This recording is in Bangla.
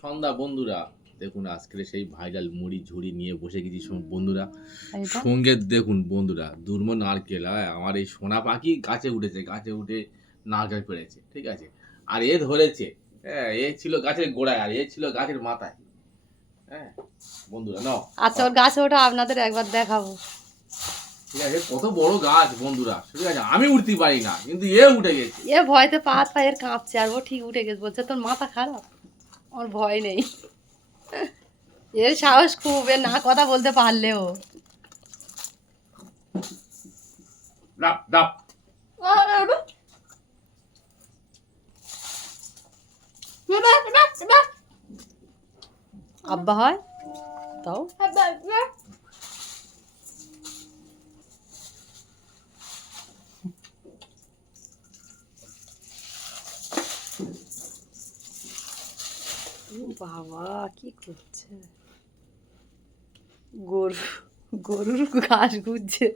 সন্ধ্যা বন্ধুরা, দেখুন আজকের সেই ভাইরাল মুড়ি ঝুড়ি নিয়ে বসে গেছি বন্ধুরা। একদম। সঙ্গে দেখুন বন্ধুরা, দুর্ম নারকেল। আমার এই সোনা পাখি গাছে উঠেছে, গাছে উঠে নারকেল পেড়েছে, ঠিক আছে। আর এ ধরেছে, হ্যাঁ, এ ছিল গাছের গোড়ায় আর এ ছিল গাছের মাথায়। হ্যাঁ বন্ধুরা, নাও। আচ্ছা, ওর গাছে ওটা আপনাদের একবার দেখাবো। ঠিক আছে, কত বড় গাছ বন্ধুরা, ঠিক আছে। আমি উঠতে পারি না, কিন্তু এ উঠে গেছে। এ ভয়তে পা পায়ের কাঁপছে, আর ও ঠিক উঠে গেছে। বলছে তোর মাথা খারাপ, ওর ভয় নেই। এর সাহস খুব, এর না কথা বলতে পারলেও। ডাব ডাব। আব্বা হয় তাও। বাবা কি করছে, গরুর ঘাস গুজছে।